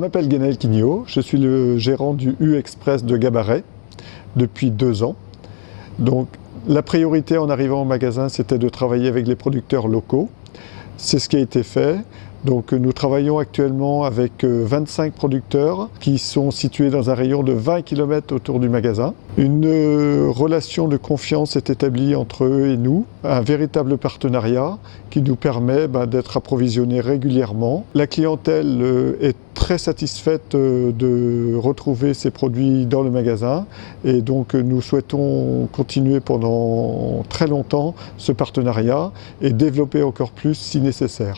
m'appelle Guénel Quignot, je suis le gérant du U-Express de Gabaret depuis 2 ans. Donc la priorité en arrivant au magasin, c'était de travailler avec les producteurs locaux. C'est ce qui a été fait. Donc nous travaillons actuellement avec 25 producteurs qui sont situés dans un rayon de 20 km autour du magasin. Une relation de confiance est établie entre eux et nous, un véritable partenariat qui nous permet d'être approvisionnés régulièrement. La clientèle est très satisfaite de retrouver ces produits dans le magasin et donc nous souhaitons continuer pendant très longtemps ce partenariat et développer encore plus si nécessaire.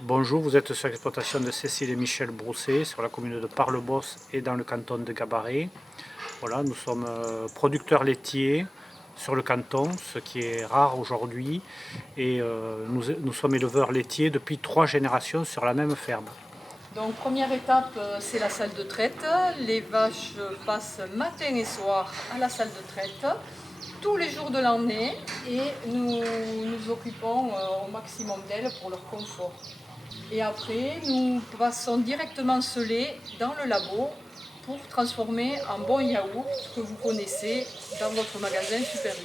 Bonjour, vous êtes sur l'exploitation de Cécile et Michel Brousset sur la commune de Parlebosse et dans le canton de Gabaret. Voilà, nous sommes producteurs laitiers sur le canton, ce qui est rare aujourd'hui, et nous sommes éleveurs laitiers depuis 3 générations sur la même ferme. Donc première étape, c'est la salle de traite. Les vaches passent matin et soir à la salle de traite tous les jours de l'année et nous nous occupons au maximum d'elles pour leur confort. Et après, nous passons directement ce lait dans le labo pour transformer en bon yaourt que vous connaissez dans votre magasin Super U.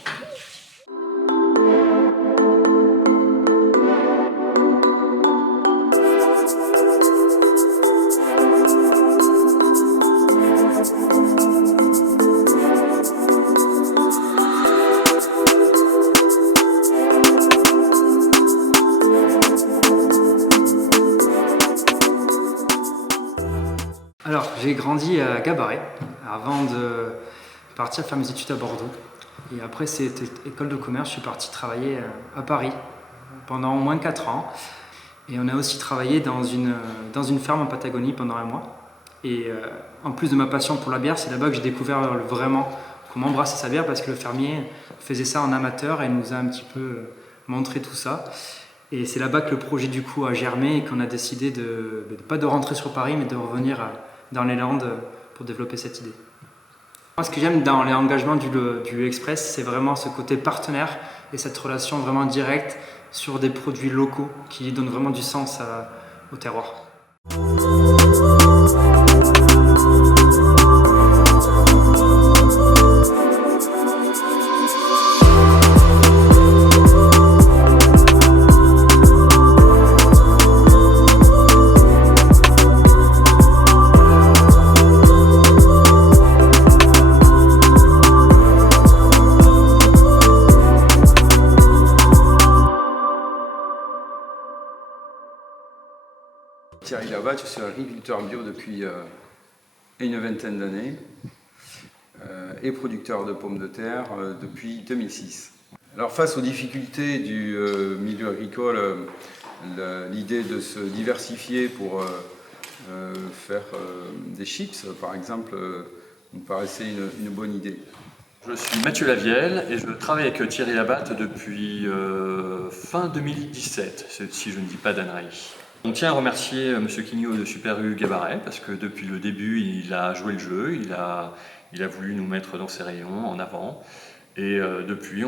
Alors, j'ai grandi à Gabaret avant de partir faire mes études à Bordeaux. Et après cette école de commerce, je suis parti travailler à Paris pendant au moins 4 ans. Et on a aussi travaillé dans une ferme en Patagonie pendant 1 mois. Et en plus de ma passion pour la bière, c'est là-bas que j'ai découvert vraiment comment embrasser sa bière, parce que le fermier faisait ça en amateur et nous a un petit peu montré tout ça. Et c'est là-bas que le projet du coup a germé et qu'on a décidé pas de rentrer sur Paris, mais de revenir dans les Landes pour développer cette idée. Moi, ce que j'aime dans les engagements du Express, c'est vraiment ce côté partenaire et cette relation vraiment directe sur des produits locaux qui donnent vraiment du sens au terroir. Thierry Labatte, je suis agriculteur bio depuis une vingtaine d'années et producteur de pommes de terre depuis 2006. Alors face aux difficultés du milieu agricole, l'idée de se diversifier pour faire des chips par exemple nous paraissait une bonne idée. Je suis Mathieu Lavielle et je travaille avec Thierry Labatte depuis fin 2017, si je ne dis pas d'ânerie. On tient à remercier M. Quignot de Super U Gabaret parce que depuis le début il a joué le jeu, il a voulu nous mettre dans ses rayons en avant et depuis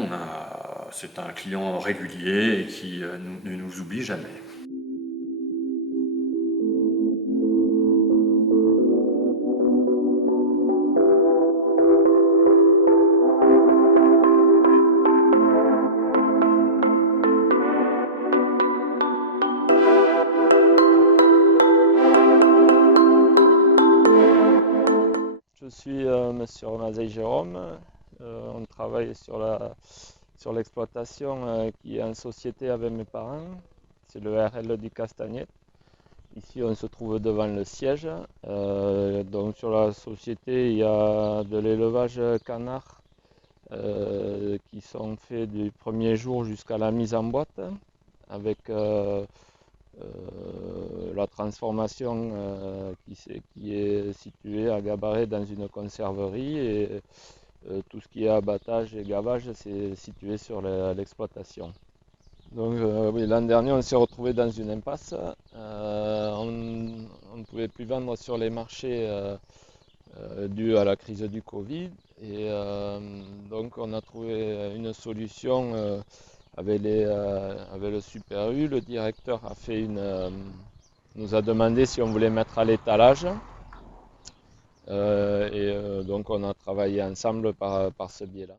c'est un client régulier et qui ne nous oublie jamais. Je suis Monsieur Ramazeï Jérôme. On travaille sur l'exploitation qui est en société avec mes parents. c'est le RL du Castagnet. Ici, on se trouve devant le siège. Donc sur la société, il y a de l'élevage canard qui sont faits du premier jour jusqu'à la mise en boîte, avec la transformation qui est située à Gabarret dans une conserverie, et tout ce qui est abattage et gavage, c'est situé sur l'exploitation. Donc oui, l'an dernier, on s'est retrouvé dans une impasse. On ne pouvait plus vendre sur les marchés dû à la crise du Covid. Et donc on a trouvé une solution avec le Super U. Le directeur nous a demandé si on voulait mettre à l'étalage. Donc on a travaillé ensemble par ce biais-là.